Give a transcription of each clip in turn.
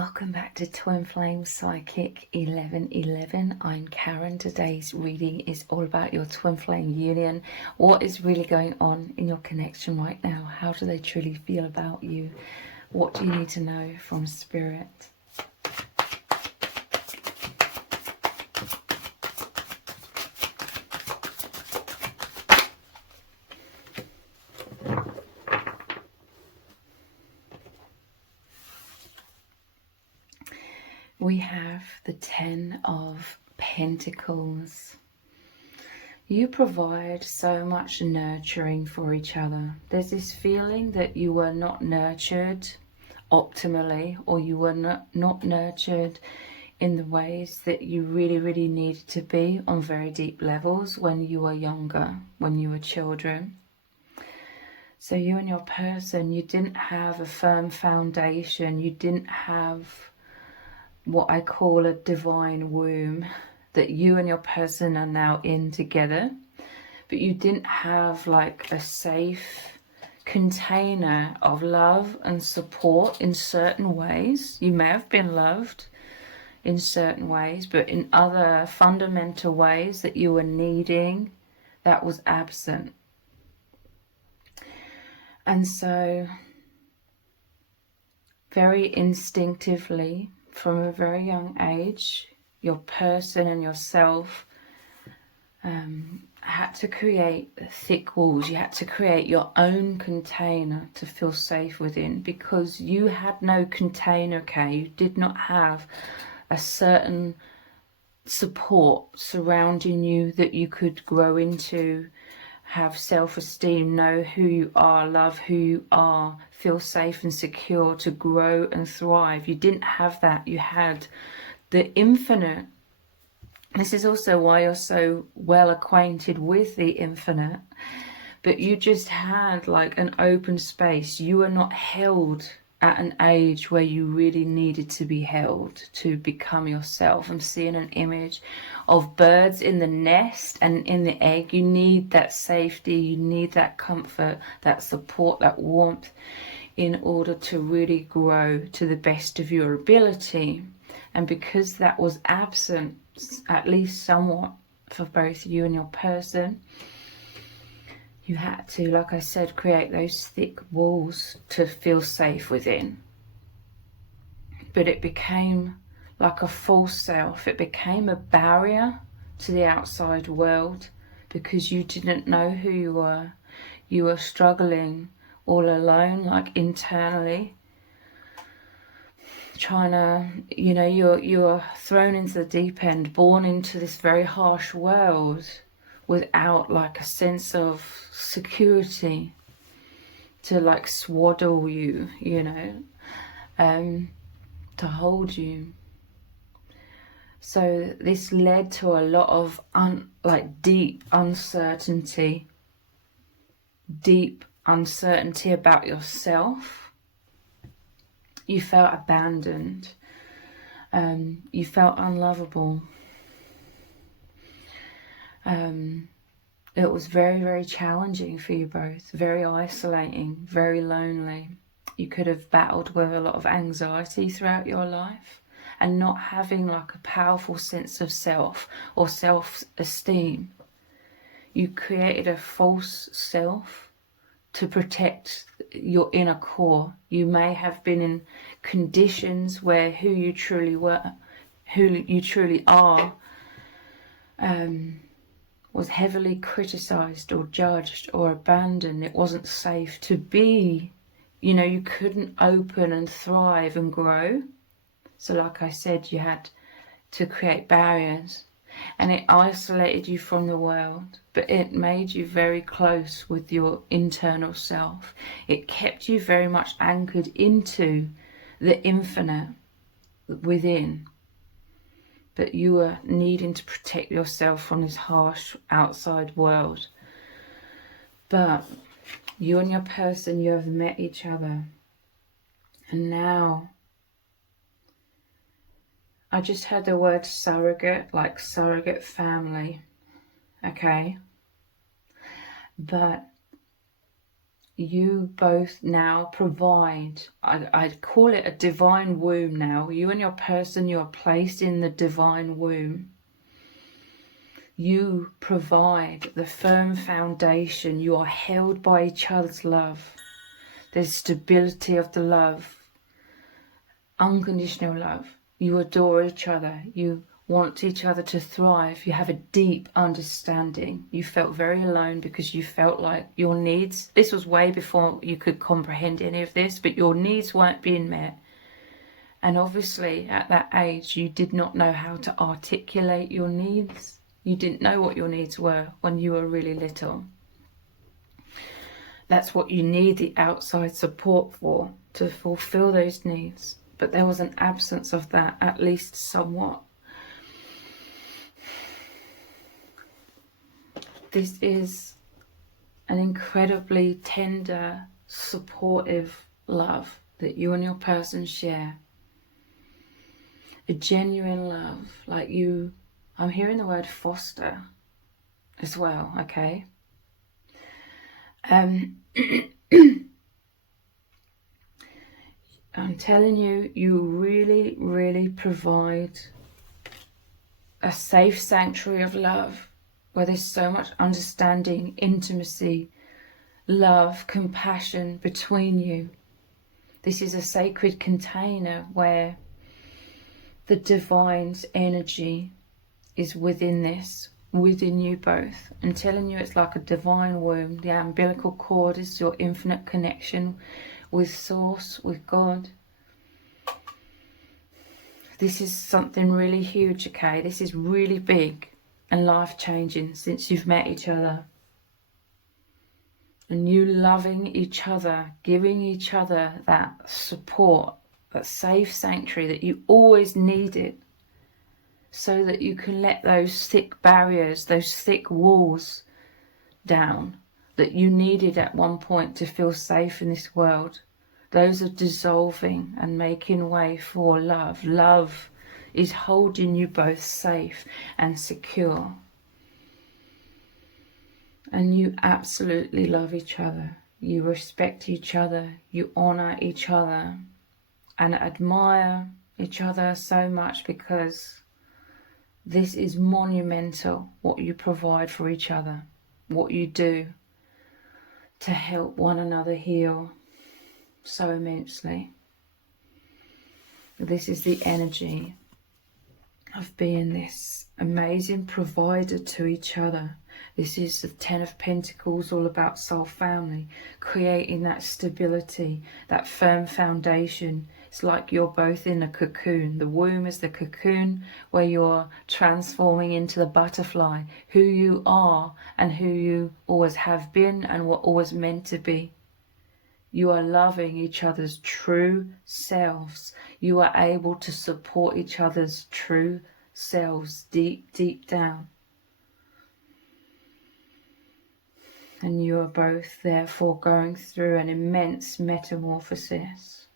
Welcome back to Twin Flame Psychic 1111. I'm Karen. Today's reading is all about your twin flame union. What is really going on in your connection right now? How do they truly feel about you? What do you need to know from Spirit? We have the 10 of Pentacles. You provide so much nurturing for each other. There's this feeling that you were not nurtured optimally, or you were not nurtured in the ways that you really needed to be on very deep levels when you were younger, when you were children. So you and your person, you didn't have a firm foundation. You didn't have what I call a divine womb that you and your person are now in together, but you didn't have like a safe container of love and support in certain ways. You may have been loved in certain ways, but in other fundamental ways that you were needing, that was absent. And so very instinctively, from a very young age, your person and yourself had to create thick walls. You had to create your own container to feel safe within, because you had no container, okay? You did not have a certain support surrounding you that you could grow into, have self-esteem, know who you are, love who you are, feel safe and secure to grow and thrive. You didn't have that. You had the infinite. This is also why you're so well acquainted with the infinite, but you just had like an open space. You were not held at an age where you really needed to be held to become yourself. I'm seeing an image of birds in the nest and in the egg. You need that safety, you need that comfort, that support, that warmth in order to really grow to the best of your ability. And because that was absent, at least somewhat, for both you and your person, you had to, like I said, create those thick walls to feel safe within. But it became like a false self. It became a barrier to the outside world because you didn't know who you were. You were struggling all alone, like internally, trying to, you know, you're thrown into the deep end, born into this very harsh world without like a sense of security to like swaddle you, you know, to hold you. So this led to a lot of deep uncertainty about yourself. You felt abandoned. You felt unlovable. It was very challenging for you both, very isolating, very lonely. You could have battled with a lot of anxiety throughout your life, and not having like a powerful sense of self or self-esteem. You created a false self to protect your inner core. You may have been in conditions where who you truly were, who you truly are, was heavily criticized or judged or abandoned. It wasn't safe to be, you know, you couldn't open and thrive and grow. So like I said, you had to create barriers, and it isolated you from the world, but it made you very close with your internal self. It kept you very much anchored into the infinite within. But you were needing to protect yourself from this harsh outside world. But you and your person, you have met each other. And now, I just heard the word surrogate, like surrogate family. Okay? But you both now provide, I'd call it a divine womb now. You and your person, you are placed in the divine womb. You provide the firm foundation. You are held by each other's love. There's stability of the love, unconditional love. You adore each other. You want each other to thrive. You have a deep understanding. You felt very alone because you felt like your needs, this was way before you could comprehend any of this, but your needs weren't being met. And obviously at that age you did not know how to articulate your needs. You didn't know what your needs were when you were really little. That's what you need the outside support for, to fulfill those needs. But there was an absence of that, at least somewhat. This is an incredibly tender, supportive love that you and your person share. A genuine love, like you, I'm hearing the word foster as well, okay? I'm telling you, you really, really provide a safe sanctuary of love where there's so much understanding, intimacy, love, compassion between you. This is a sacred container where the divine's energy is within this, within you both. I'm telling you, it's like a divine womb. The umbilical cord is your infinite connection with Source, with God. This is something really huge, okay? This is really big and life-changing since you've met each other. And you loving each other, giving each other that support, that safe sanctuary that you always needed, so that you can let those thick barriers, those thick walls down that you needed at one point to feel safe in this world. Those are dissolving and making way for love. Love is holding you both safe and secure. And you absolutely love each other. You respect each other. You honor each other and admire each other so much, because this is monumental, what you provide for each other, what you do to help one another heal so immensely. This is the energy of being this amazing provider to each other. This is the Ten of Pentacles, all about soul family, creating that stability, that firm foundation. It's like you're both in a cocoon. The womb is the cocoon where you're transforming into the butterfly, who you are and who you always have been and were always meant to be. You are loving each other's true selves. You are able to support each other's true selves deep, deep down. And you are both therefore going through an immense metamorphosis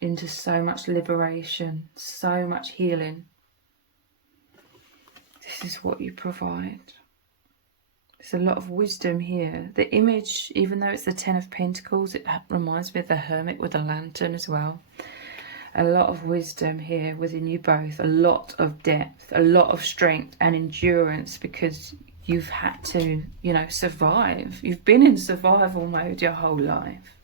into so much liberation, so much healing. This is what you provide. There's a lot of wisdom here. The image, even though it's the Ten of Pentacles, it reminds me of the Hermit with a lantern as well. A lot of wisdom here within you both. A lot of depth, a lot of strength and endurance, because you've had to, survive. You've been in survival mode your whole life.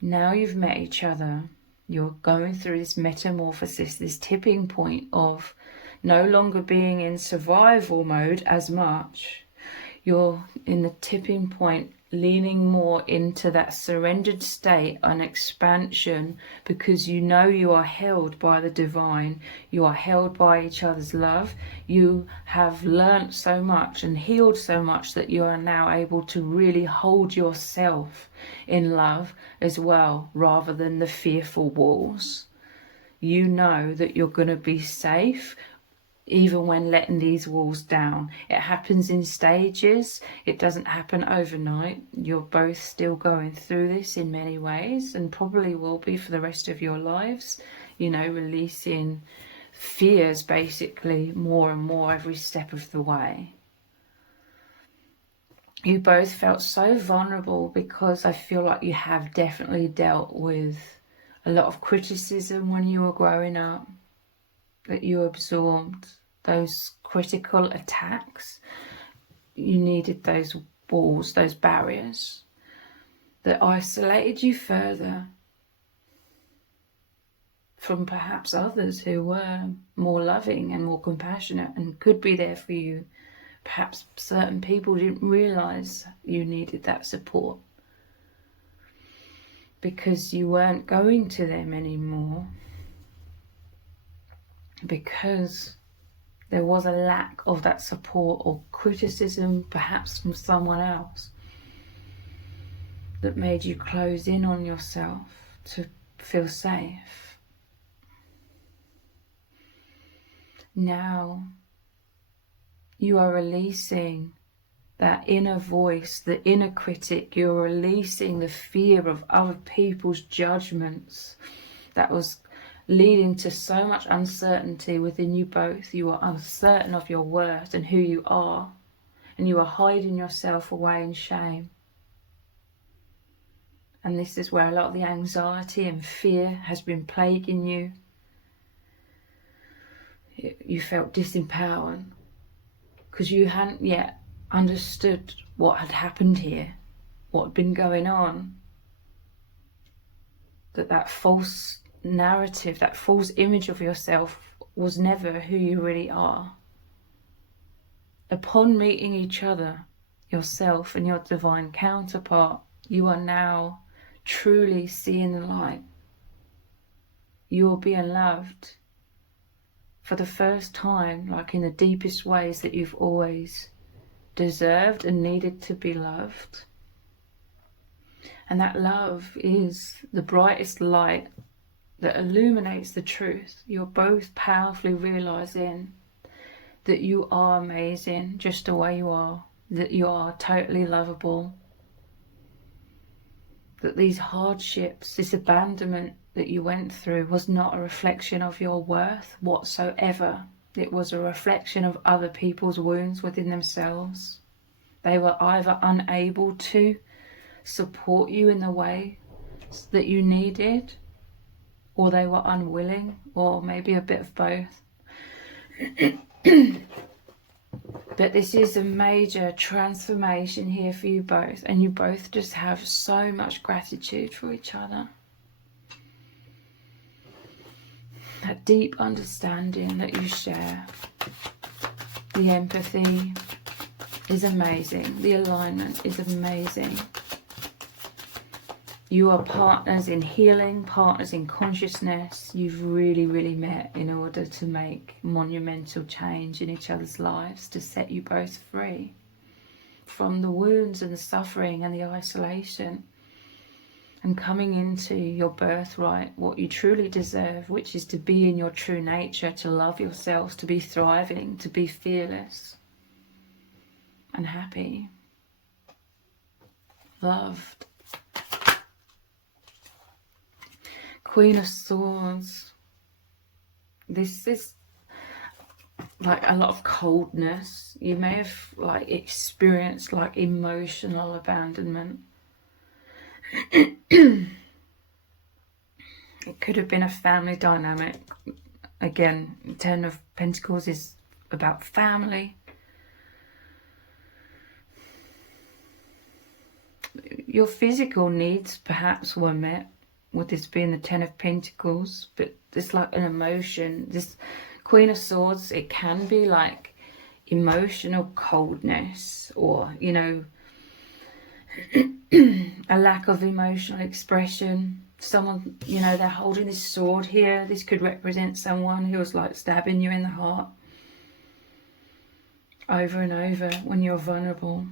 Now you've met each other. You're going through this metamorphosis, this tipping point of no longer being in survival mode as much. You're in the tipping point, leaning more into that surrendered state and expansion, because you know you are held by the divine. You are held by each other's love. You have learnt so much and healed so much that you are now able to really hold yourself in love as well, rather than the fearful walls. You know that you're going to be safe even when letting these walls down. It happens in stages. It doesn't happen overnight. You're both still going through this in many ways, and probably will be for the rest of your lives, releasing fears basically more and more every step of the way. you both felt so vulnerable, because I feel like you have definitely dealt with a lot of criticism when you were growing up, that you absorbed those critical attacks. You needed those walls, those barriers that isolated you further from perhaps others who were more loving and more compassionate and could be there for you. Perhaps certain people didn't realise you needed that support because you weren't going to them anymore, because there was a lack of that support or criticism, perhaps from someone else, that made you close in on yourself to feel safe. Now you are releasing that inner voice, the inner critic. You're releasing the fear of other people's judgments that was leading to so much uncertainty within you both. You are uncertain of your worth and who you are, and you are hiding yourself away in shame. And this is where a lot of the anxiety and fear has been plaguing you. You felt disempowered because you hadn't yet understood what had happened here, what had been going on. That false narrative, that false image of yourself was never who you really are. Upon meeting each other, yourself and your divine counterpart, you are now truly seeing the light. You are being loved for the first time, like in the deepest ways that you've always deserved and needed to be loved. And that love is the brightest light that illuminates the truth. You're both powerfully realizing that you are amazing just the way you are, that you are totally lovable, that these hardships, this abandonment that you went through was not a reflection of your worth whatsoever. It was a reflection of other people's wounds within themselves. They were either unable to support you in the way that you needed, or they were unwilling, or maybe a bit of both. But this is a major transformation here for you both, and you both just have so much gratitude for each other. That deep understanding that you share, the empathy is amazing, the alignment is amazing. You are partners in healing, partners in consciousness. You've really, really met in order to make monumental change in each other's lives, to set you both free from the wounds and the suffering and the isolation, and coming into your birthright, what you truly deserve, which is to be in your true nature, to love yourselves, to be thriving, to be fearless and happy, loved. Queen of Swords. This is like a lot of coldness. You may have like experienced like emotional abandonment. It could have been a family dynamic. Again, Ten of Pentacles is about family. Your physical needs perhaps were met, with this being the Ten of Pentacles, but it's like an emotion. This Queen of Swords, it can be like emotional coldness, or, you know, a lack of emotional expression. Someone, you know, they're holding this sword here. This could represent someone who was like stabbing you in the heart over and over when you're vulnerable.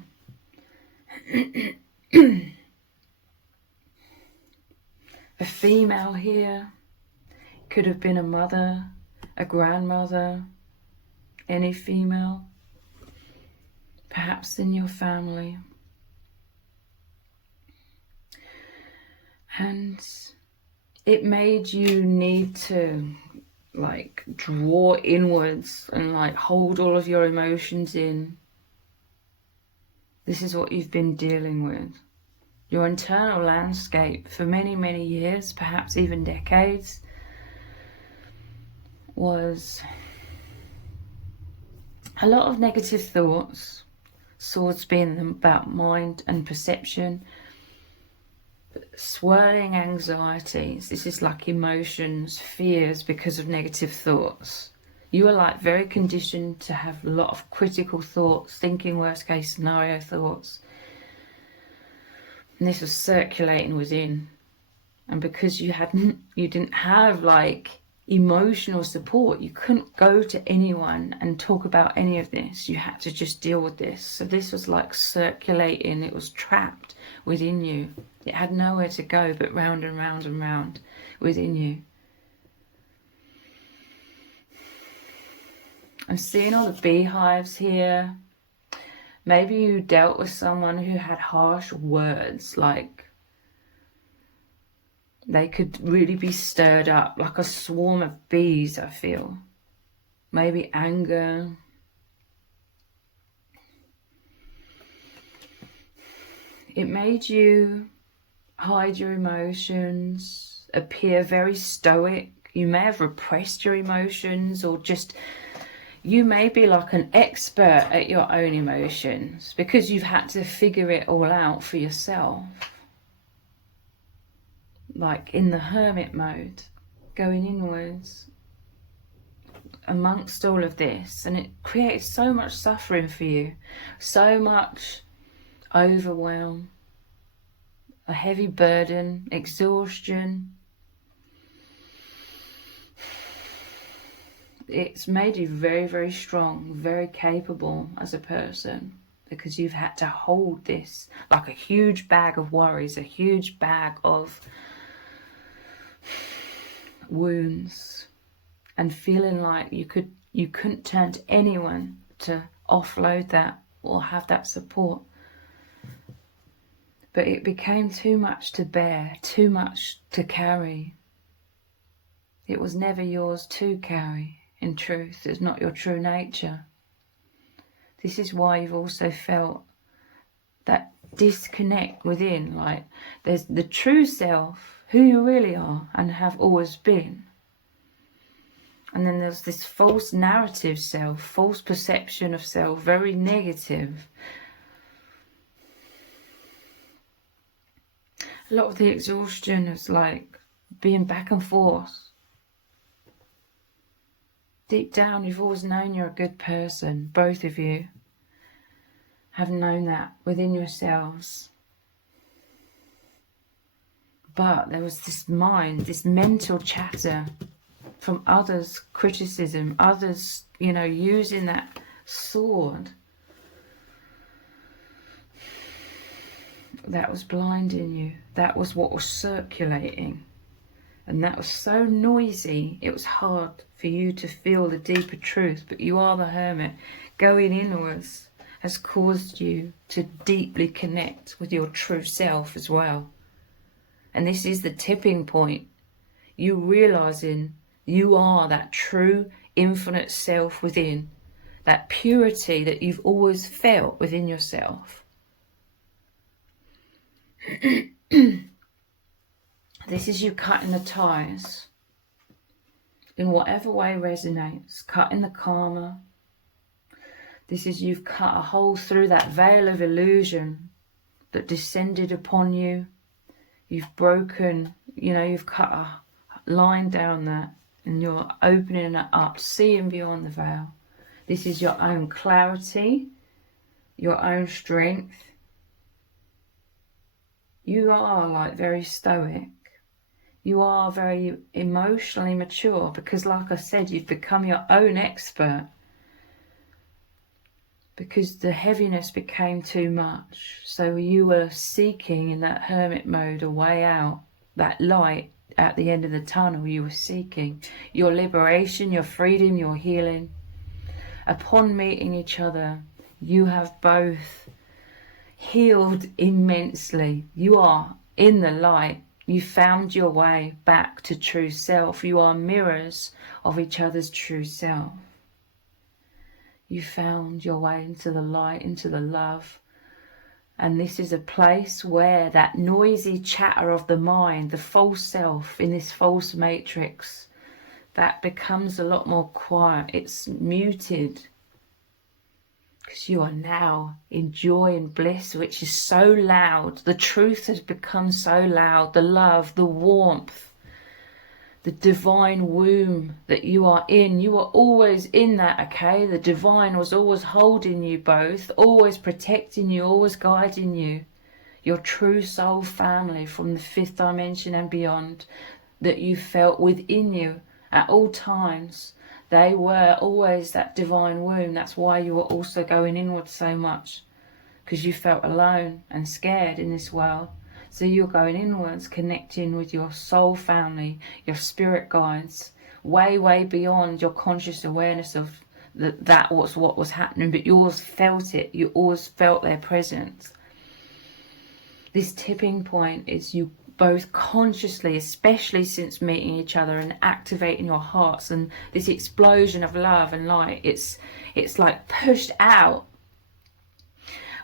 A female here could have been a mother, a grandmother, any female, perhaps in your family. And it made you need to like draw inwards and like hold all of your emotions in This is what you've been dealing with. Your internal landscape for many, many years, perhaps even decades, was a lot of negative thoughts, swords being about mind and perception, swirling anxieties. This is like emotions, fears because of negative thoughts. You are like very conditioned to have a lot of critical thoughts, thinking worst case scenario thoughts. And this was circulating within. And because you didn't have like emotional support, you couldn't go to anyone and talk about any of this. You had to just deal with this. So this was like circulating. It was trapped within you. It had nowhere to go but round and round and round within you. I'm seeing all the beehives here. Maybe you dealt with someone who had harsh words, like they could really be stirred up, like a swarm of bees, I feel. Maybe anger. It made you hide your emotions, appear very stoic. You may have repressed your emotions, or just, you may be like an expert at your own emotions because you've had to figure it all out for yourself. Like in the hermit mode, going inwards amongst all of this. And it creates so much suffering for you, so much overwhelm, a heavy burden, exhaustion. It's made you very, very strong, very capable as a person, because you've had to hold this like a huge bag of worries, a huge bag of wounds, and feeling like you couldn't turn to anyone to offload that or have that support. But it became too much to bear, too much to carry. It was never yours to carry. In truth, it's not your true nature. This is why you've also felt that disconnect within, like there's the true self, who you really are and have always been. And then there's this false narrative self, false perception of self, very negative. A lot of the exhaustion is like being back and forth. Deep down, you've always known you're a good person. Both of you have known that within yourselves. But there was this mind, this mental chatter from others' criticism, others, using that sword that was blinding you. That was what was circulating. And that was so noisy, it was hard for you to feel the deeper truth. But you are the hermit. Going inwards has caused you to deeply connect with your true self as well. And this is the tipping point. You realizing you are that true infinite self within. That purity that you've always felt within yourself. This is you cutting the ties in whatever way resonates, cutting the karma. This is you've cut a hole through that veil of illusion that descended upon you. You've broken, you've cut a line down that, and you're opening it up, seeing beyond the veil. This is your own clarity, your own strength. You are like very stoic. You are very emotionally mature because, like I said, you've become your own expert because the heaviness became too much. So you were seeking in that hermit mode a way out, that light at the end of the tunnel. You were seeking your liberation, your freedom, your healing. Upon meeting each other, you have both healed immensely. You are in the light. You found your way back to true self. You are mirrors of each other's true self. You found your way into the light, into the love And this is a place where that noisy chatter of the mind, the false self in this false matrix, that becomes a lot more quiet. It's muted. Because you are now in joy and bliss, which is so loud. The truth has become so loud. The love, the warmth, the divine womb that you are in. You are always in that, okay? The divine was always holding you both, always protecting you, always guiding you. Your true soul family from the fifth dimension and beyond that you felt within you at all times. They were always that divine womb. That's why you were also going inward so much, because you felt alone and scared in this world. So you're going inwards, connecting with your soul family, your spirit guides, way, way beyond your conscious awareness of that was what was happening, but you always felt it. You always felt their presence. This tipping point is you both consciously, especially since meeting each other and activating your hearts, and this explosion of love and light, it's like pushed out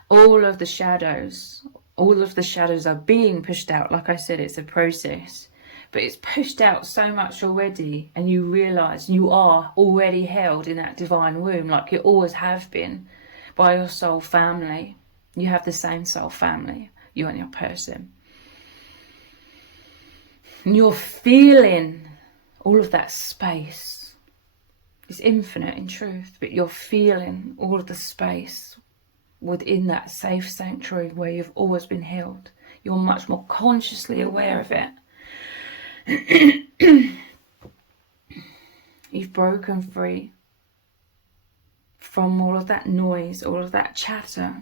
all of the shadows. All of the shadows are being pushed out. Like I said, it's a process, but it's pushed out so much already, and you realize you are already held in that divine womb, like you always have been, by your soul family. You have the same soul family, you and your person. And you're feeling all of that space. It's infinite in truth, but you're feeling all of the space within that safe sanctuary where you've always been held. You're much more consciously aware of it. You've broken free from all of that noise, all of that chatter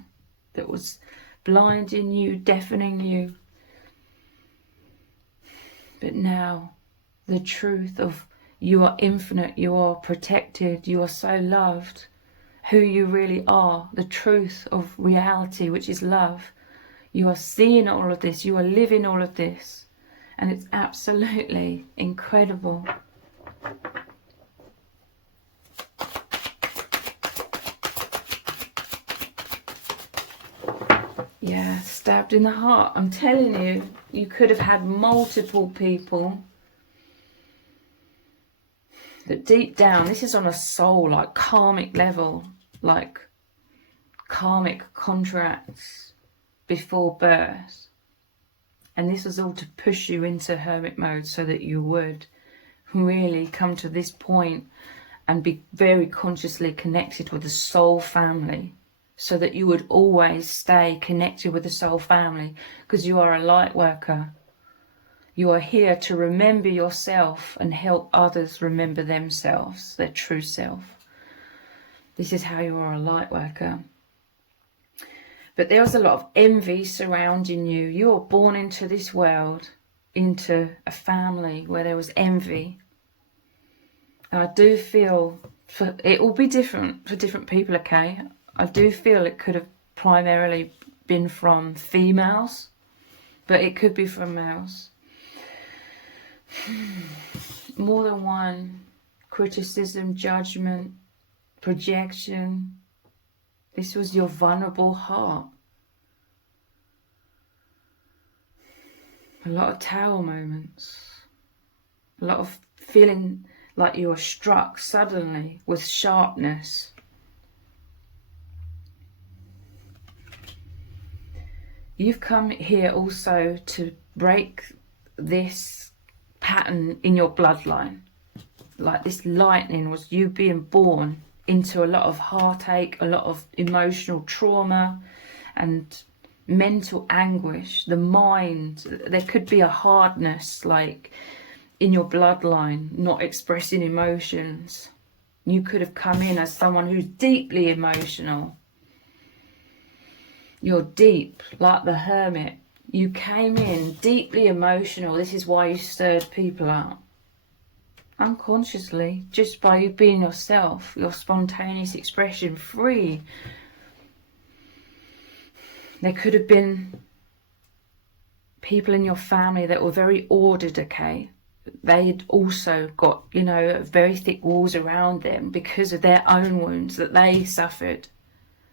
that was blinding you, deafening you. But now the truth of you are infinite, you are protected, you are so loved, who you really are, the truth of reality, which is love. You are seeing all of this, you are living all of this, and it's absolutely incredible. Yeah, stabbed in the heart. I'm telling you, you could have had multiple people that deep down, this is on a soul, like karmic level, like karmic contracts before birth. And this was all to push you into hermit mode so that you would really come to this point and be very consciously connected with the soul family, so that you would always stay connected with the soul family, because you are a light worker. You are here to remember yourself and help others remember themselves, their true self. This is how you are a light worker. But there was a lot of envy surrounding you. You were born into this world, into a family where there was envy. And I do feel it will be different for different people, okay? I do feel it could have primarily been from females, but it could be from males. More than one. Criticism, judgment, projection. This was your vulnerable heart. A lot of tower moments. A lot of feeling like you were struck suddenly with sharpness. You've come here also to break this pattern in your bloodline. Like this lightning was you being born into a lot of heartache, a lot of emotional trauma and mental anguish. The mind, there could be a hardness like in your bloodline, not expressing emotions. You could have come in as someone who's deeply emotional. You're deep, like the hermit. You came in deeply emotional. This is why you stirred people up. Unconsciously, just by you being yourself, your spontaneous expression, free. There could have been people in your family that were very ordered, okay? They had also got, you know, very thick walls around them because of their own wounds that they suffered.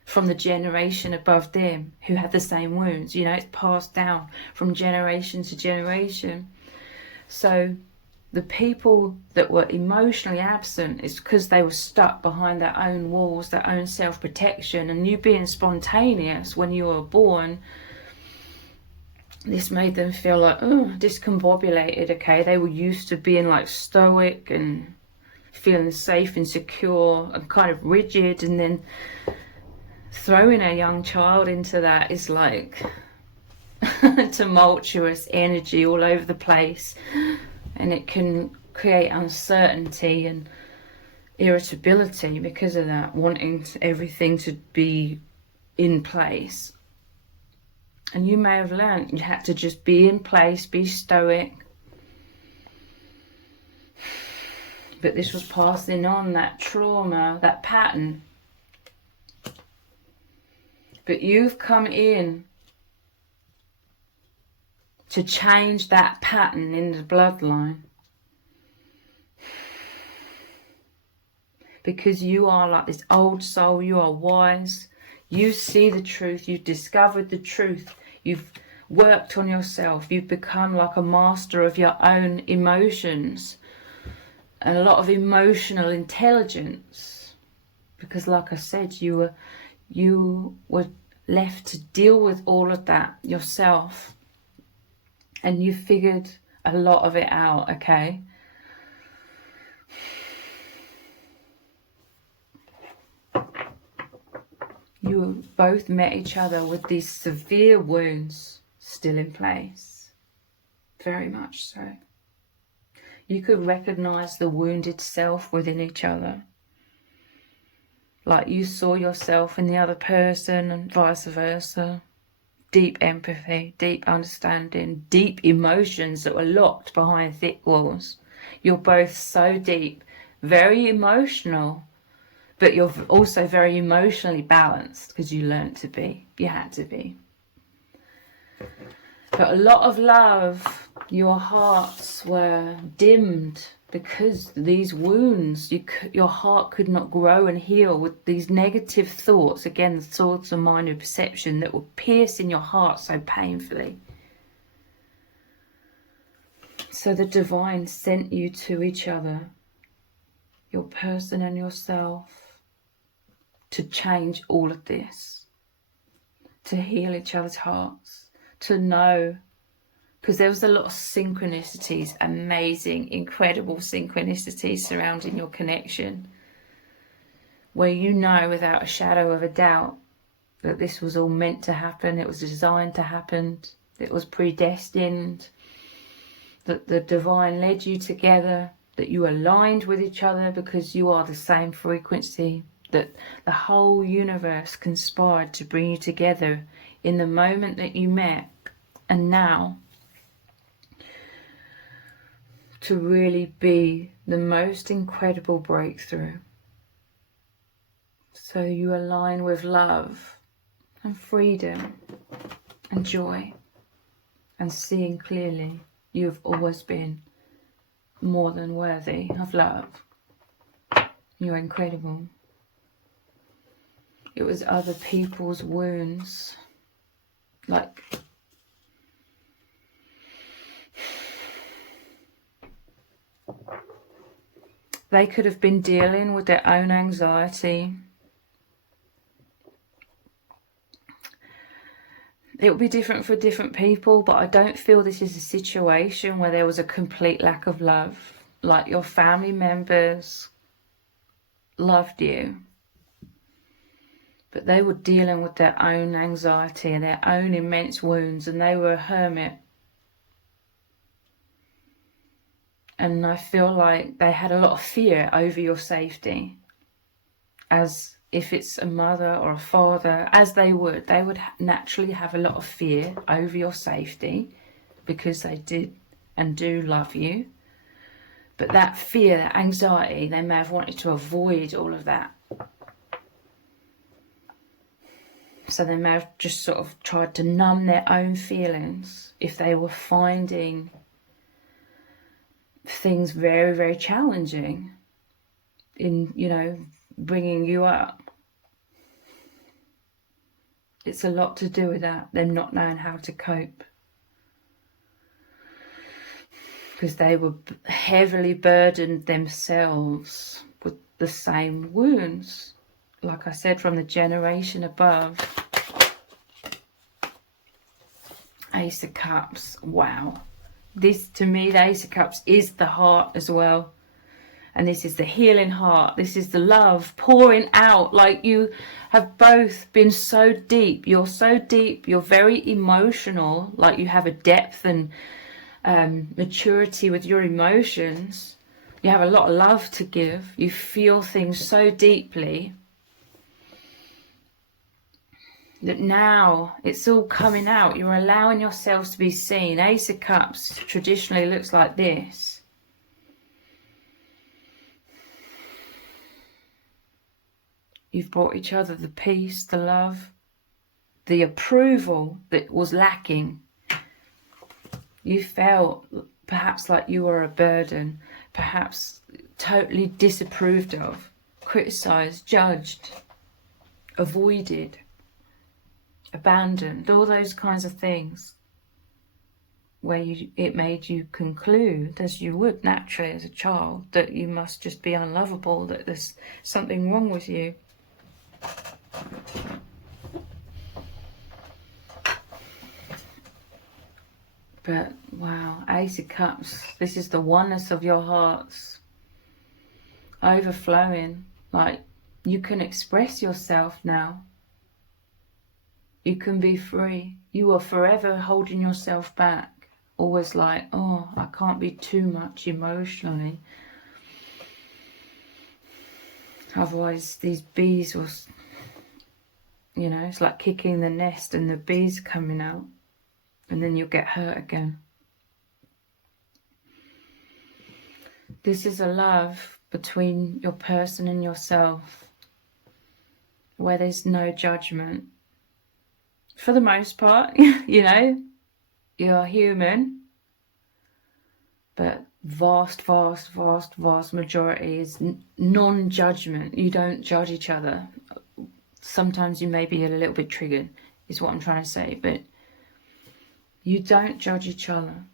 from the generation above them who had the same wounds. You know, it's passed down from generation to generation. So the people that were emotionally absent is because they were stuck behind their own walls, their own self-protection. And you being spontaneous when you were born, this made them feel like, oh, discombobulated. Okay, they were used to being like stoic and feeling safe and secure and kind of rigid, and then throwing a young child into that is like tumultuous energy all over the place, and it can create uncertainty and irritability because of that, wanting everything to be in place. And you may have learned you had to just be in place, be stoic. But this was passing on that trauma, that pattern. But you've come in to change that pattern in the bloodline. Because you are like this old soul, you are wise, you see the truth, you've discovered the truth, you've worked on yourself, you've become like a master of your own emotions and a lot of emotional intelligence. Because like I said, you were left to deal with all of that yourself, and you figured a lot of it out, okay? You both met each other with these severe wounds still in place. Very much so. You could recognize the wounded self within each other. Like you saw yourself in the other person and vice versa. Deep empathy, deep understanding, deep emotions that were locked behind thick walls. You're both so deep, very emotional, but you're also very emotionally balanced because you learned to be. You had to be. But a lot of love, your hearts were dimmed because these wounds, your heart could not grow and heal with these negative thoughts, again, the thoughts of mind and perception that were piercing your heart so painfully. So the divine sent you to each other, your person and yourself, to change all of this, to heal each other's hearts, to know. Because there was a lot of synchronicities, amazing, incredible synchronicities surrounding your connection, where you know without a shadow of a doubt that this was all meant to happen, it was designed to happen, it was predestined, that the divine led you together, that you aligned with each other because you are the same frequency, that the whole universe conspired to bring you together in the moment that you met, and now to really be the most incredible breakthrough. So you align with love and freedom and joy and seeing clearly you've always been more than worthy of love. You're incredible. It was other people's wounds, like they could have been dealing with their own anxiety. It will be different for different people, but I don't feel this is a situation where there was a complete lack of love. Like your family members loved you, but they were dealing with their own anxiety and their own immense wounds, and they were a hermit. And I feel like they had a lot of fear over your safety, as if it's a mother or a father, as they would naturally have a lot of fear over your safety because they did and do love you. But that fear, that anxiety, they may have wanted to avoid all of that. So they may have just sort of tried to numb their own feelings if they were finding things very, very challenging in, bringing you up. It's a lot to do with that, them not knowing how to cope. Because they were heavily burdened themselves with the same wounds. Like I said, from the generation above. Ace of Cups. Wow. This, to me, the Ace of Cups is the heart as well. And this is the healing heart. This is the love pouring out. Like, you have both been so deep. You're so deep. You're very emotional. Like, you have a depth and maturity with your emotions. You have a lot of love to give. You feel things so deeply that now it's all coming out. You're allowing yourselves to be seen. Ace of Cups traditionally looks like this. You've brought each other the peace, the love, the approval that was lacking. You felt perhaps like you were a burden, perhaps totally disapproved of, criticised, judged, avoided, abandoned, all those kinds of things, where it made you conclude, as you would naturally as a child, that you must just be unlovable, that there's something wrong with you. But wow, Ace of Cups, this is the oneness of your hearts overflowing. Like, you can express yourself now. You can be free. You are forever holding yourself back, always like, oh, I can't be too much emotionally, otherwise these bees will, you know, it's like kicking the nest and the bees coming out, and then you'll get hurt again. This is a love between your person and yourself, where there's no judgment. For the most part, you know, you're human, but vast majority is non-judgment. You don't judge each other. Sometimes you may be a little bit triggered, is what I'm trying to say, but you don't judge each other.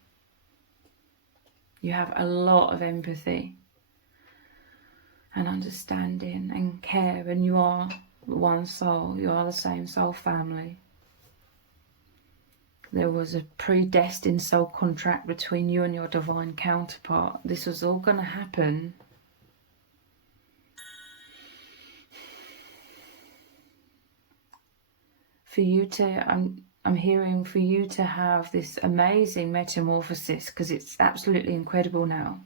You have a lot of empathy and understanding and care, and you are one soul. You are the same soul family. There was a predestined soul contract between you and your divine counterpart. This was all going to happen. For you to, I'm hearing for you to have this amazing metamorphosis, because it's absolutely incredible now.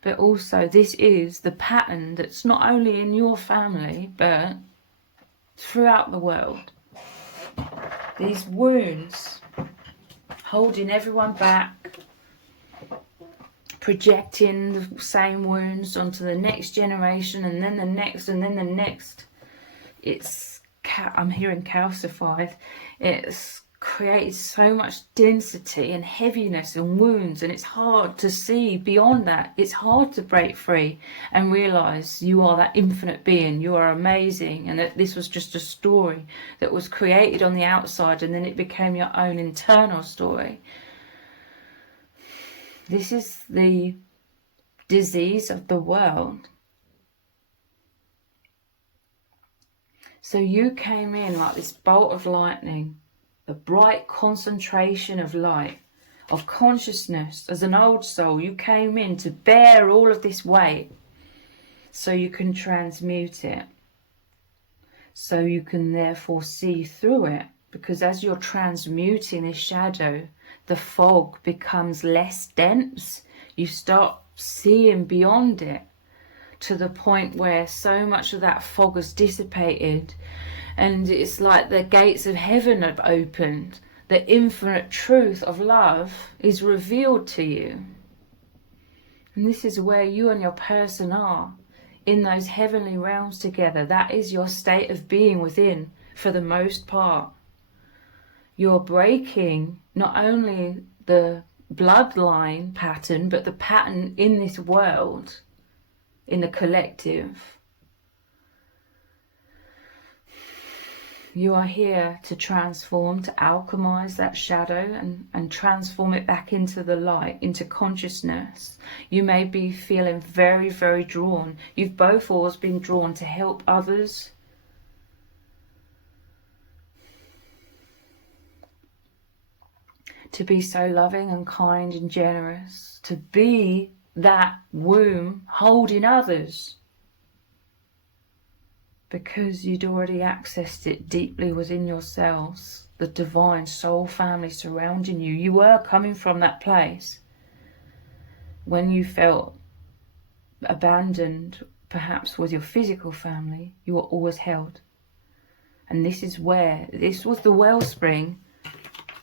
But also, this is the pattern that's not only in your family, but throughout the world. These wounds, holding everyone back, projecting the same wounds onto the next generation, and then the next, and then the next. I'm hearing calcified. It's creates so much density and heaviness and wounds, and it's hard to see beyond that. It's hard to break free and realize you are that infinite being, you are amazing, and that this was just a story that was created on the outside, and then it became your own internal story. This is the disease of the world. So you came in like this bolt of lightning, the bright concentration of light, of consciousness. As an old soul, you came in to bear all of this weight so you can transmute it, so you can therefore see through it. Because as you're transmuting this shadow, the fog becomes less dense. You start seeing beyond it, to the point where so much of that fog has dissipated, and it's like the gates of heaven have opened. The infinite truth of love is revealed to you. And this is where you and your person are, in those heavenly realms together. That is your state of being within, for the most part. You're breaking not only the bloodline pattern, but the pattern in this world, in the collective. You are here to transform, to alchemize that shadow and transform it back into the light, into consciousness. You may be feeling very, very drawn. You've both always been drawn to help others. To be so loving and kind and generous. To be that womb holding others. Because you'd already accessed it deeply within yourselves, the divine soul family surrounding you. You were coming from that place when you felt abandoned, perhaps with your physical family. You were always held. And this is where, this was the wellspring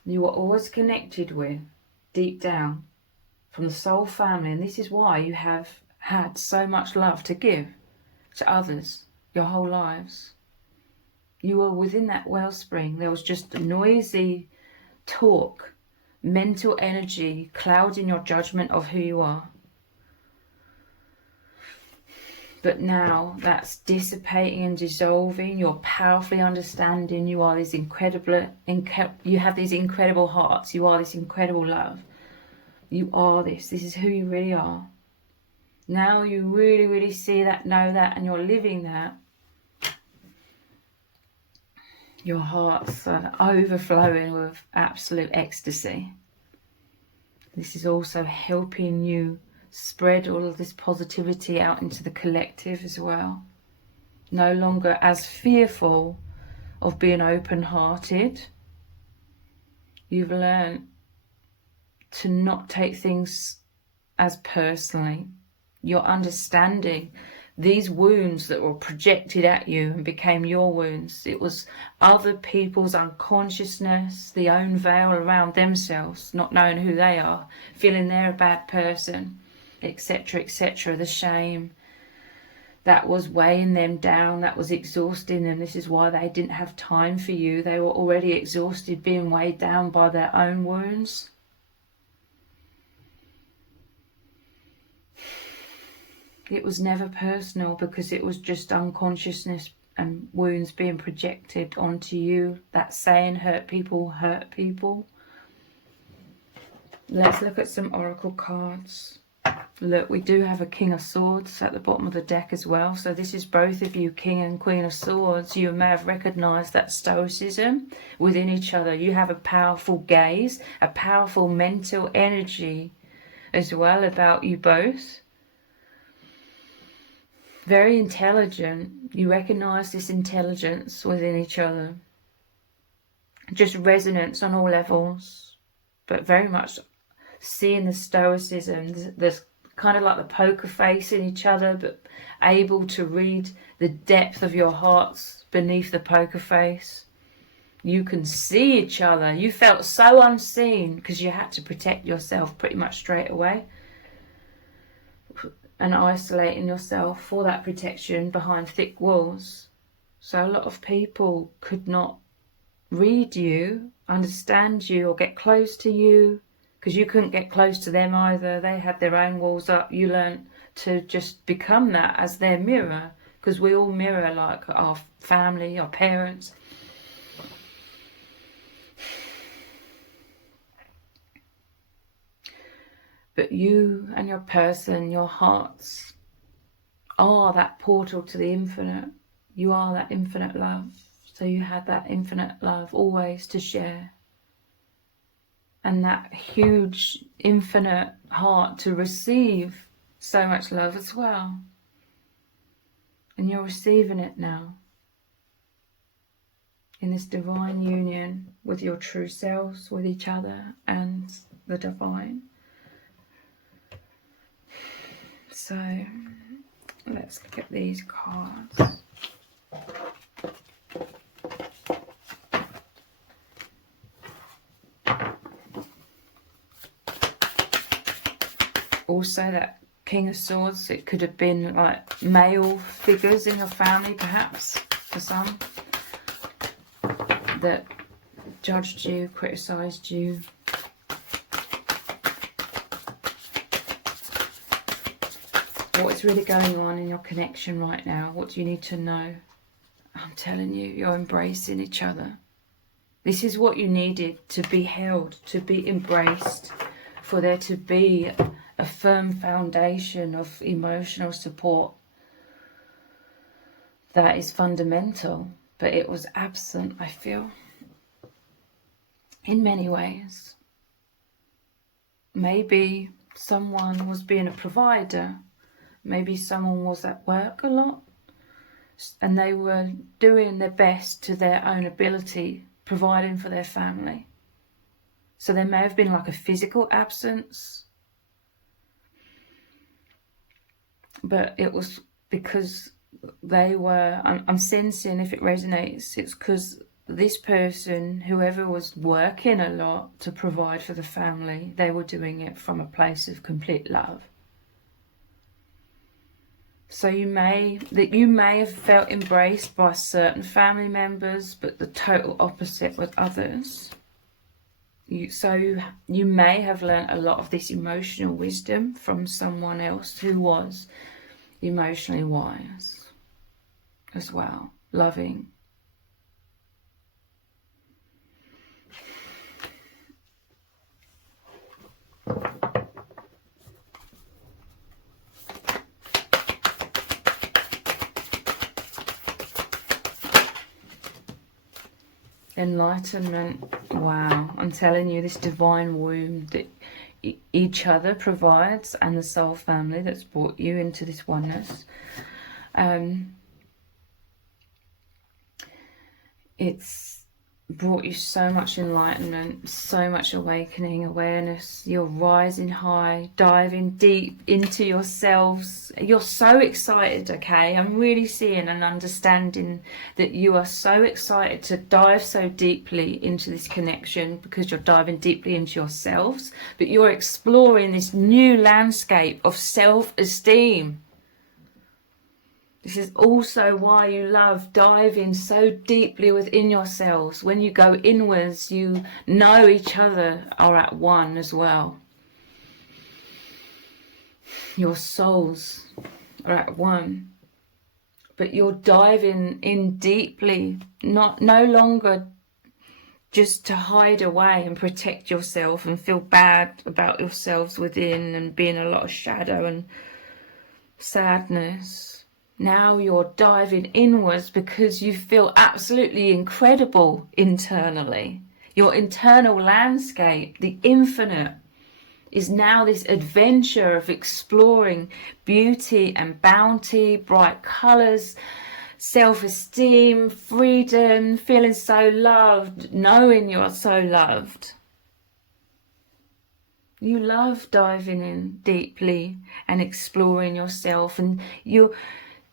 you were always connected with, deep down, from the soul family. And this is why you have had so much love to give to others. Your whole lives. You were within that wellspring. There was just noisy talk, mental energy, clouding your judgment of who you are. But now that's dissipating and dissolving. You're powerfully understanding. You are this you have these incredible hearts. You are this incredible love. You are this. This is who you really are. Now you really, really see that, know that, and you're living that. Your hearts are overflowing with absolute ecstasy. This is also helping you spread all of this positivity out into the collective as well. No longer as fearful of being open-hearted. You've learned to not take things as personally. You're understanding these wounds that were projected at you and became your wounds. It was other people's unconsciousness, the own veil around themselves, not knowing who they are, feeling they're a bad person, etc., etc. The shame that was weighing them down, that was exhausting them. This is why they didn't have time for you. They were already exhausted, being weighed down by their own wounds. It was never personal because it was just unconsciousness and wounds being projected onto you. That saying, hurt people hurt people. Let's look at some oracle cards. Look, we do have a King of Swords at the bottom of the deck as well. So this is both of you, King and Queen of Swords. You may have recognised that stoicism within each other. You have a powerful gaze, a powerful mental energy as well about you both. Very intelligent. You recognise this intelligence within each other. Just resonance on all levels, but very much seeing the stoicism. There's kind of like the poker face in each other, but able to read the depth of your hearts beneath the poker face. You can see each other. You felt so unseen because you had to protect yourself pretty much straight away. And isolating yourself for that protection behind thick walls. So a lot of people could not read you, understand you, or get close to you, because you couldn't get close to them either. They had their own walls up. You learned to just become that as their mirror, because we all mirror like our family, our parents. But you and your person, your hearts, are that portal to the infinite. You are that infinite love. So you had that infinite love always to share. And that huge, infinite heart to receive so much love as well. And you're receiving it now. In this divine union with your true selves, with each other and the divine. So, let's look at these cards. Also, that King of Swords, it could have been like male figures in your family, perhaps, for some, that judged you, criticised you. What's really going on in your connection right now? What do you need to know? I'm telling you, you're embracing each other. This is what you needed, to be held, to be embraced, for there to be a firm foundation of emotional support that is fundamental. But it was absent, I feel, in many ways. Maybe someone was being a provider. Maybe someone was at work a lot and they were doing their best to their own ability, providing for their family. So there may have been like a physical absence, but it was because they were, I'm sensing, if it resonates, it's because this person, whoever was working a lot to provide for the family, they were doing it from a place of complete love. So you may have felt embraced by certain family members, but the total opposite with others. You may have learnt a lot of this emotional wisdom from someone else who was emotionally wise as well, loving. Enlightenment. Wow, I'm telling you, this divine womb that each other provides, and the soul family that's brought you into this oneness. It's brought you so much enlightenment, so much awakening, awareness. You're rising high, diving deep into yourselves. You're so excited, okay? I'm really seeing and understanding that you are so excited to dive so deeply into this connection, because you're diving deeply into yourselves, but you're exploring this new landscape of self-esteem. This is also why you love diving so deeply within yourselves. When you go inwards, you know each other are at one as well. Your souls are at one. But you're diving in deeply, no longer just to hide away and protect yourself and feel bad about yourselves within and be in a lot of shadow and sadness. Now you're diving inwards because you feel absolutely incredible internally. Your internal landscape, the infinite, is now this adventure of exploring beauty and bounty, bright colours, self-esteem, freedom, feeling so loved, knowing you're so loved. You love diving in deeply and exploring yourself, and you're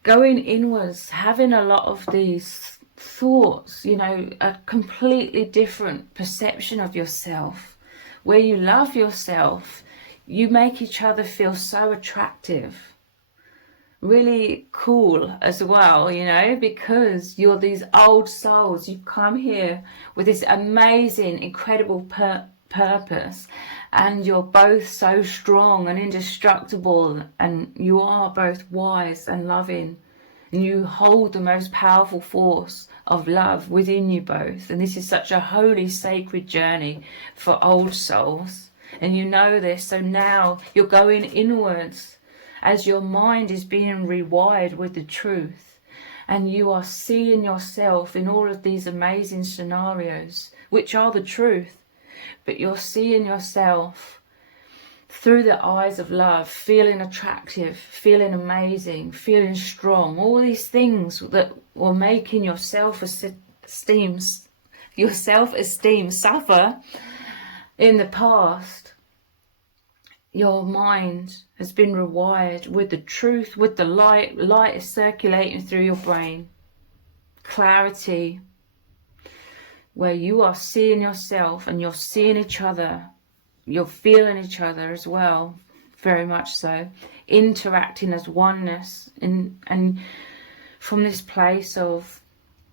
going inwards, having a lot of these thoughts, you know, a completely different perception of yourself. Where you love yourself, you make each other feel so attractive. Really cool as well, you know, because you're these old souls. You come here with this amazing, incredible purpose, and you're both so strong and indestructible, and you are both wise and loving, and you hold the most powerful force of love within you both. And this is such a holy, sacred journey for old souls, and you know this. So now you're going inwards as your mind is being rewired with the truth, and you are seeing yourself in all of these amazing scenarios which are the truth. But you're seeing yourself through the eyes of love, feeling attractive, feeling amazing, feeling strong. All these things that were making your self-esteem suffer in the past. Your mind has been rewired with the truth, with the light. Light is circulating through your brain. Clarity, where you are seeing yourself and you're seeing each other, you're feeling each other as well, very much so, interacting as oneness, and from this place of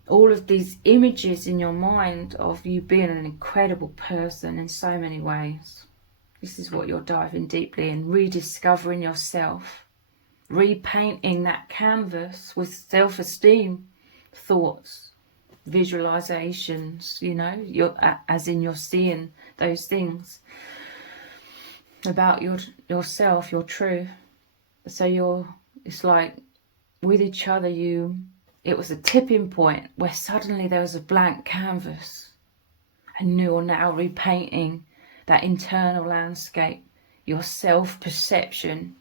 all of these images in your mind of you being an incredible person in so many ways. This is what you're diving deeply in, rediscovering yourself, repainting that canvas with self-esteem, thoughts, visualizations, you know, as in you're seeing those things about yourself, your truth. So it's like with each other, it was a tipping point where suddenly there was a blank canvas, and you're now repainting that internal landscape, your self-perception,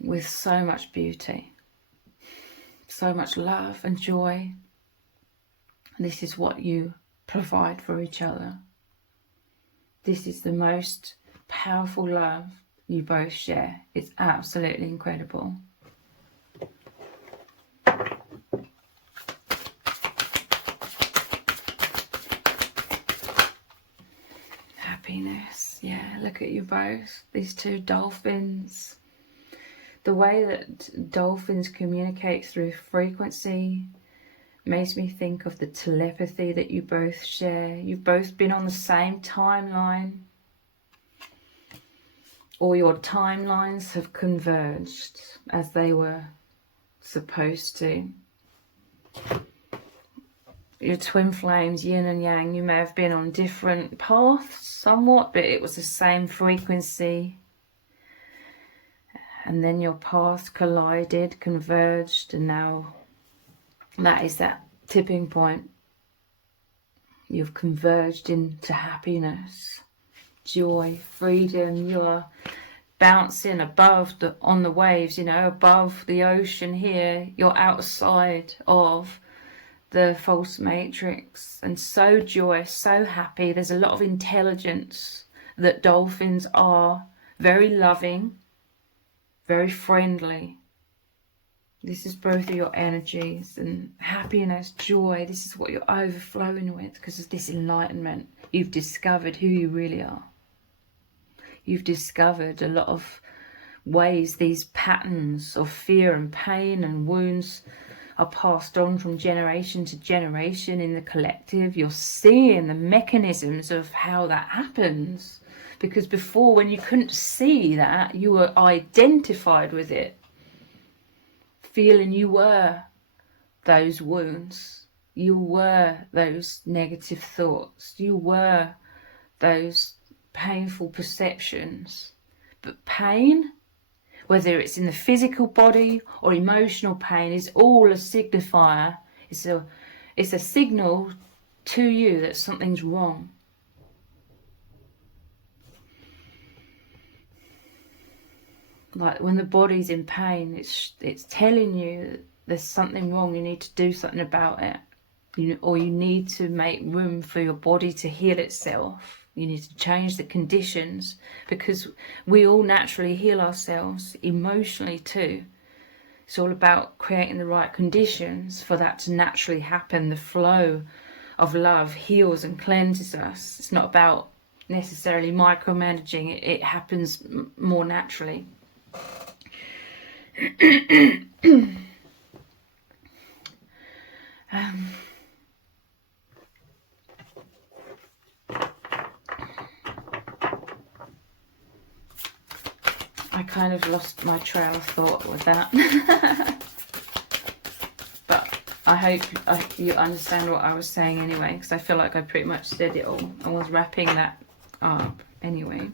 with so much beauty, so much love and joy. This is what you provide for each other. This is the most powerful love you both share. It's absolutely incredible. Happiness. Yeah, look at you both. These two dolphins. The way that dolphins communicate through frequency makes me think of the telepathy that you both share. You've both been on the same timeline, or your timelines have converged as they were supposed to. Your twin flames, yin and yang, you may have been on different paths somewhat, but it was the same frequency. And then your paths collided, converged, and now that is that tipping point. You've converged into happiness, joy, freedom. You're bouncing above on the waves, you know, above the ocean here. You're outside of the false matrix, and so joyous, so happy. There's a lot of intelligence that dolphins are, very loving, very friendly. This is both of your energies, and happiness, joy. This is what you're overflowing with because of this enlightenment. You've discovered who you really are. You've discovered a lot of ways these patterns of fear and pain and wounds are passed on from generation to generation in the collective. You're seeing the mechanisms of how that happens, because before, when you couldn't see that, you were identified with it, feeling you were those wounds, you were those negative thoughts, you were those painful perceptions. But pain, whether it's in the physical body or emotional pain, is all a signifier. It's a signal to you that something's wrong. Like when the body's in pain, it's telling you that there's something wrong. You need to do something about it, or you need to make room for your body to heal itself. You need to change the conditions, because we all naturally heal ourselves emotionally too. It's all about creating the right conditions for that to naturally happen. The flow of love heals and cleanses us. It's not about necessarily micromanaging. It happens more naturally. I kind of lost my trail of thought with that. But I hope you understand what I was saying anyway, because I feel like I pretty much said it all. I was wrapping that up anyway.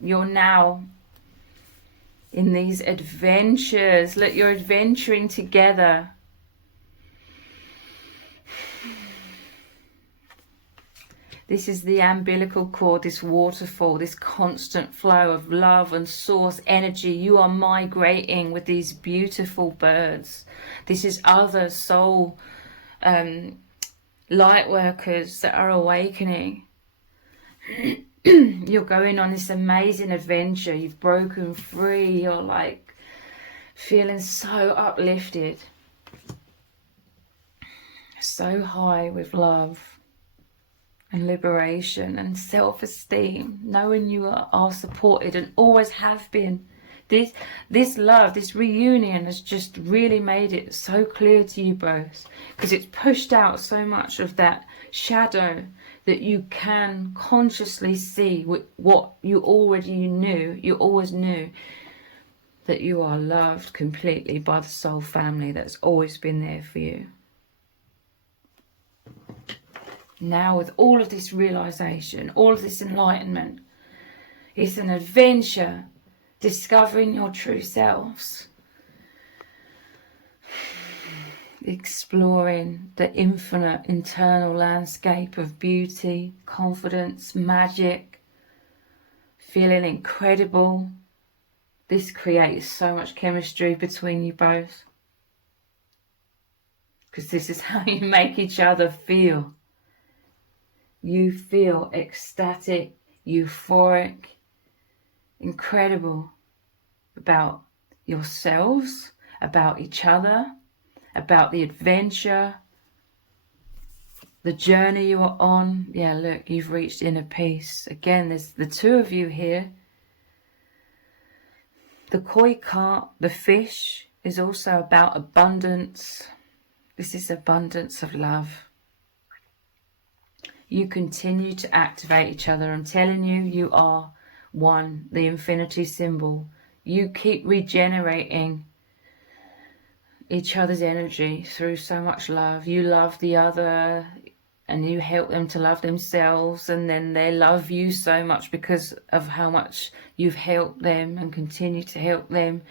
You're now in these adventures. Look, you're adventuring together. This is the umbilical cord, this waterfall, this constant flow of love and source energy. You are migrating with these beautiful birds. This is other soul light workers that are awakening. You're going on this amazing adventure. You've broken free. You're like feeling so uplifted, so high with love and liberation and self-esteem, knowing you are supported and always have been. This love, this reunion has just really made it so clear to you both, because it's pushed out so much of that shadow that you can consciously see what you already knew. You always knew that you are loved completely by the soul family that's always been there for you. Now with all of this realization, all of this enlightenment, it's an adventure discovering your true selves. Exploring the infinite internal landscape of beauty, confidence, magic, feeling incredible. This creates so much chemistry between you both, because this is how you make each other feel. You feel ecstatic, euphoric, incredible about yourselves, about each other, about the adventure, the journey you are on. Yeah, look, you've reached inner peace. Again, there's the two of you here. The koi carp, the fish, is also about abundance. This is abundance of love. You continue to activate each other. I'm telling you, you are one, the infinity symbol. You keep regenerating each other's energy through so much love. You love the other and you help them to love themselves, and then they love you so much because of how much you've helped them and continue to help them,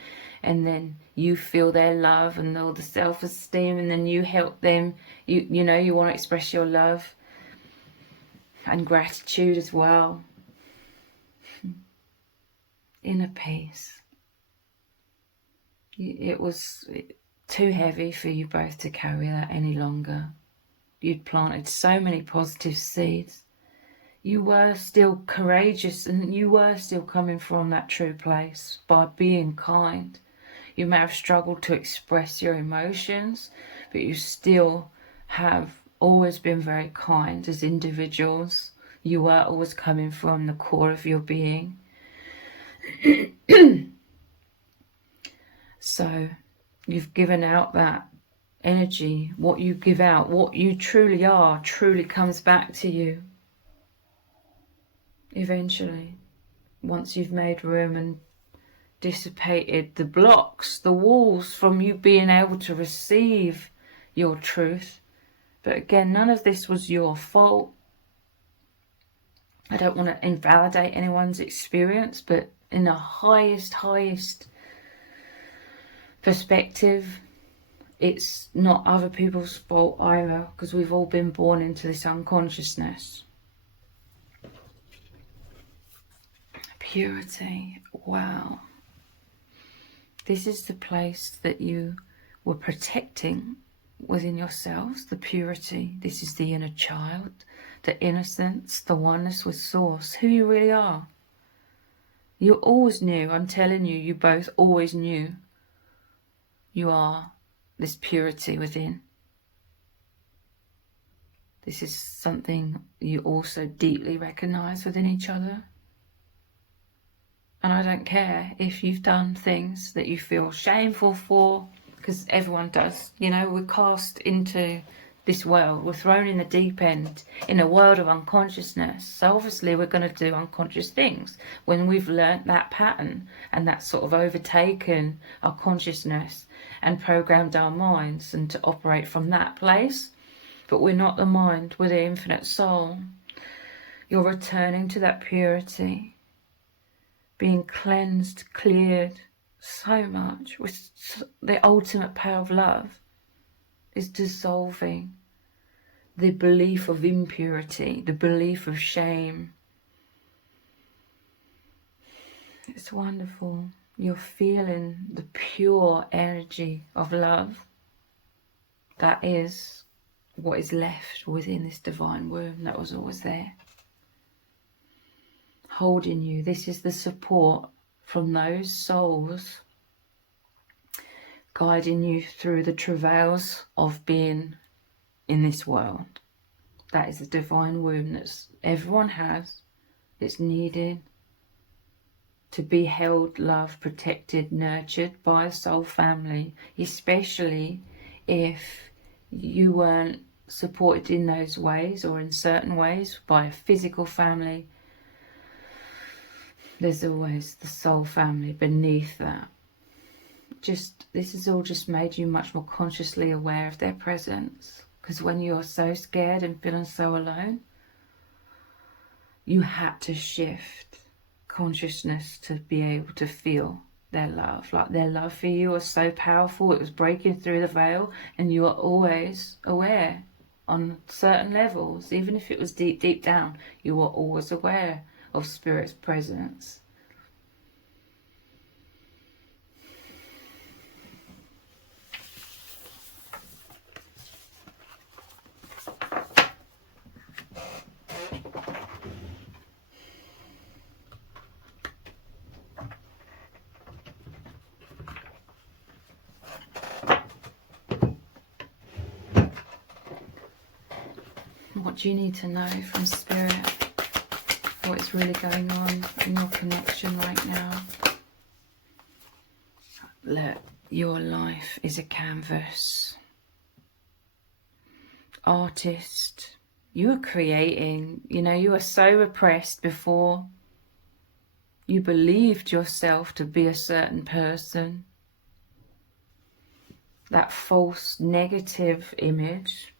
and then you feel their love and all the self-esteem, and then you help them. You know, you want to express your love and gratitude as well. Inner peace. It was too heavy for you both to carry that any longer. You'd planted so many positive seeds. You were still courageous, and you were still coming from that true place by being kind. You may have struggled to express your emotions, but you still have always been very kind as individuals. You were always coming from the core of your being. So you've given out that energy. What you give out, what you truly are, truly comes back to you eventually, once you've made room and dissipated the blocks, the walls from you being able to receive your truth. But again, none of this was your fault. I don't want to invalidate anyone's experience, but in the highest perspective, it's not other people's fault either, because we've all been born into this unconsciousness. Purity. Wow. This is the place that you were protecting within yourselves, the purity. This is the inner child, the innocence, the oneness with Source, who you really are. You always knew, I'm telling you, you both always knew you are this purity within. This is something you also deeply recognize within each other. And I don't care if you've done things that you feel shameful for, because everyone does. You know, we're cast into this world. We're thrown in the deep end, in a world of unconsciousness. So obviously we're going to do unconscious things. When we've learnt that pattern and that's sort of overtaken our consciousness and programmed our minds and to operate from that place. But we're not the mind, we're the infinite soul. You're returning to that purity, being cleansed, cleared so much with the ultimate power of love. Is dissolving the belief of impurity, the belief of shame. It's wonderful. You're feeling the pure energy of love. That is what is left within this divine womb that was always there, holding you. This is the support from those souls guiding you through the travails of being in this world. That is the divine womb that everyone has. It's needed to be held, loved, protected, nurtured by a soul family, especially if you weren't supported in those ways or in certain ways by a physical family. There's always the soul family beneath that. this has all just made you much more consciously aware of their presence. Because when you're so scared and feeling so alone, you had to shift consciousness to be able to feel their love. Like their love for you was so powerful, it was breaking through the veil, and you are always aware on certain levels. Even if it was deep, deep down, you are always aware of Spirit's presence. What do you need to know from Spirit? What is really going on in your connection right now? Look, your life is a canvas. Artist, you are creating. You know, you are so repressed before. You believed yourself to be a certain person. That false negative image.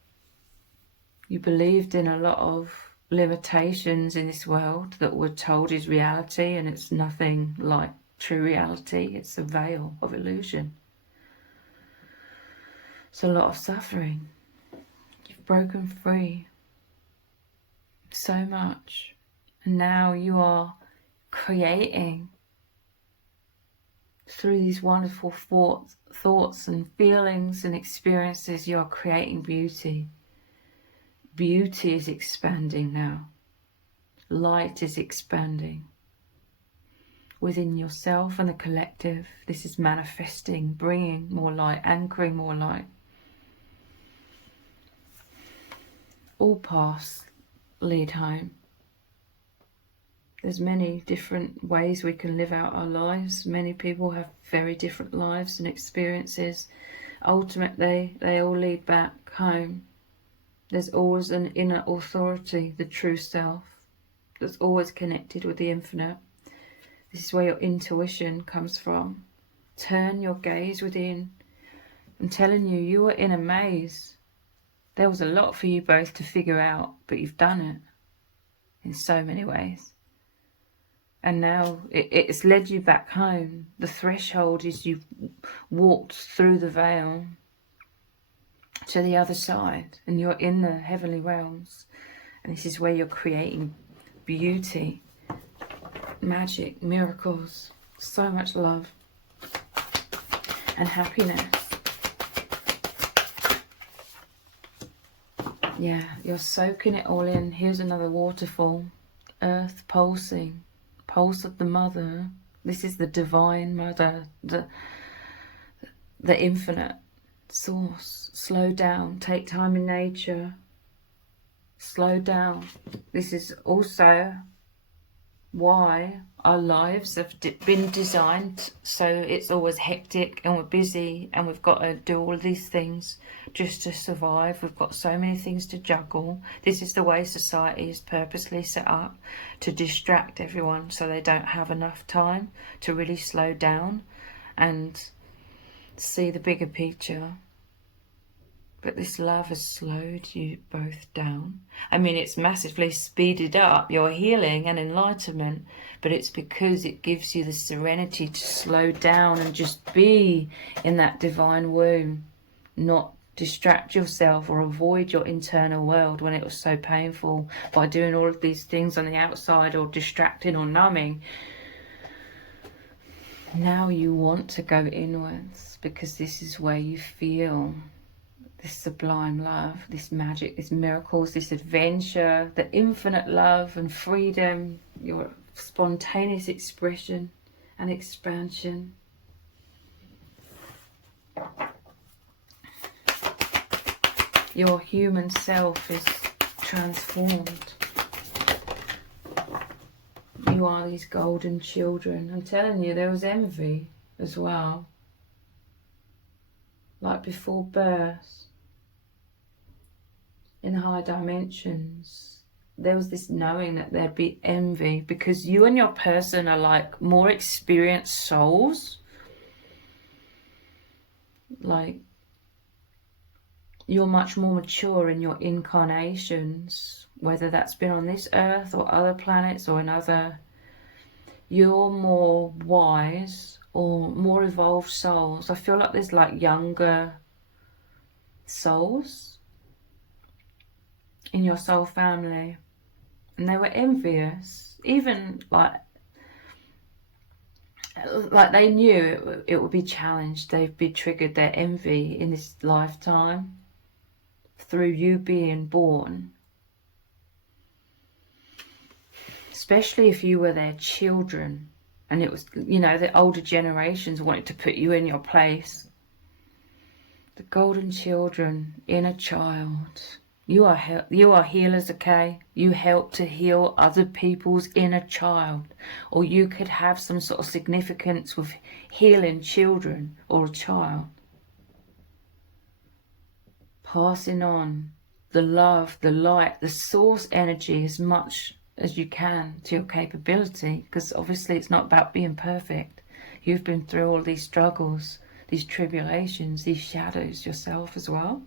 You believed in a lot of limitations in this world that were told is reality, and it's nothing like true reality. It's a veil of illusion. It's a lot of suffering. You've broken free so much, and now you are creating through these wonderful thoughts and feelings and experiences. You are creating beauty. Beauty is expanding now. Light is expanding within yourself and the collective. This is manifesting, bringing more light, anchoring more light. All paths lead home. There's many different ways we can live out our lives. Many people have very different lives and experiences. Ultimately, they all lead back home. There's always an inner authority, the true self, that's always connected with the infinite. This is where your intuition comes from. Turn your gaze within. I'm telling you, you were in a maze. There was a lot for you both to figure out, but you've done it in so many ways. And now it's led you back home. The threshold is you've walked through the veil to the other side, and you're in the heavenly realms, and this is where you're creating beauty, magic, miracles, so much love and happiness. Yeah, you're soaking it all in. Here's another waterfall. Earth pulsing, pulse of the mother. This is the divine mother, the infinite source. Slow down, take time in nature, slow down. This is also why our lives have been designed so it's always hectic and we're busy and we've got to do all of these things just to survive. We've got so many things to juggle. This is the way society is purposely set up, to distract everyone so they don't have enough time to really slow down and see the bigger picture. But this love has slowed you both down. I mean, it's massively speeded up your healing and enlightenment, but it's because it gives you the serenity to slow down and just be in that divine womb, not distract yourself or avoid your internal world when it was so painful by doing all of these things on the outside or distracting or numbing. Now you want to go inwards because this is where you feel this sublime love, this magic, this miracles, this adventure, the infinite love and freedom, your spontaneous expression and expansion. Your human self is transformed. You are these golden children. I'm telling you, there was envy as well. Like before birth, in high dimensions, there was this knowing that there'd be envy because you and your person are like more experienced souls. like, you're much more mature in your incarnations, whether that's been on this earth or other planets or another. You're more wise or more evolved souls. I feel like there's like younger souls in your soul family, and they were envious, even like they knew it would be challenged, they'd be triggered, their envy in this lifetime through you being born, especially if you were their children, and it was, you know, the older generations wanted to put you in your place. The golden children, inner child. You are healers, okay? You help to heal other people's inner child. Or you could have some sort of significance with healing children or a child. Passing on the love, the light, the source energy as much as you can to your capability. Because obviously it's not about being perfect. You've been through all these struggles, these tribulations, these shadows yourself as well.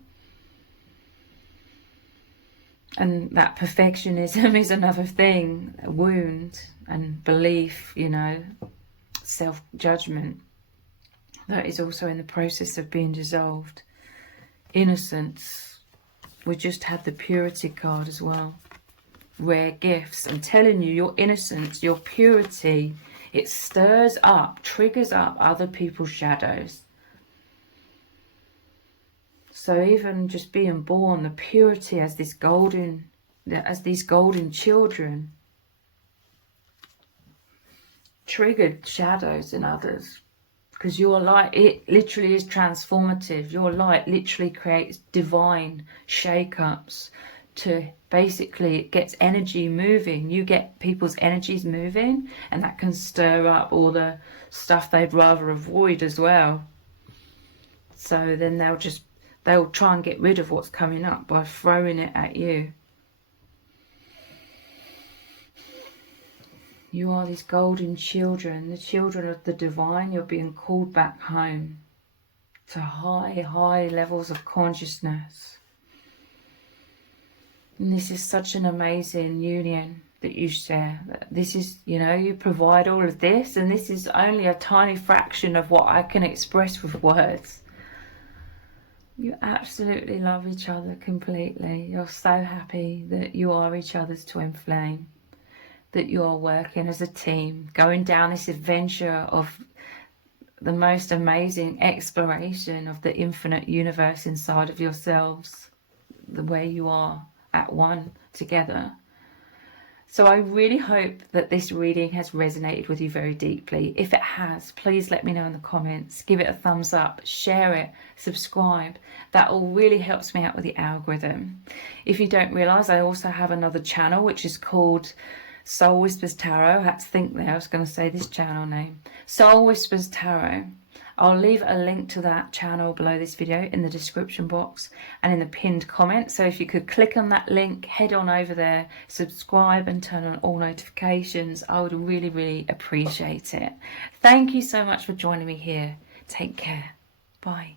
And that perfectionism is another thing, a wound and belief, you know, self-judgment, that is also in the process of being dissolved. Innocence, we just had the purity card as well. Rare gifts. I'm telling you, your innocence, your purity, it stirs up, triggers up other people's shadows. So even just being born, the purity as these golden children triggered shadows in others. Because your light, it literally is transformative. Your light literally creates divine shake-ups to basically, it gets energy moving. You get people's energies moving, and that can stir up all the stuff they'd rather avoid as well. So then they'll try and get rid of what's coming up by throwing it at you. You are these golden children, the children of the divine. You're being called back home to high levels of consciousness. And this is such an amazing union that you share. This is, you know, you provide all of this, and this is only a tiny fraction of what I can express with words. You absolutely love each other completely. You're so happy that you are each other's twin flame, that you are working as a team, going down this adventure of the most amazing exploration of the infinite universe inside of yourselves, the way you are at one together. So I really hope that this reading has resonated with you very deeply. If it has, please let me know in the comments. Give it a thumbs up, share it, subscribe. That all really helps me out with the algorithm. If you don't realise, I also have another channel which is called Soul Whispers Tarot. I had to think there, I was going to say this channel name. Soul Whispers Tarot. I'll leave a link to that channel below this video in the description box and in the pinned comment. So if you could click on that link, head on over there, subscribe and turn on all notifications, I would really appreciate it. Thank you so much for joining me here. Take care. Bye.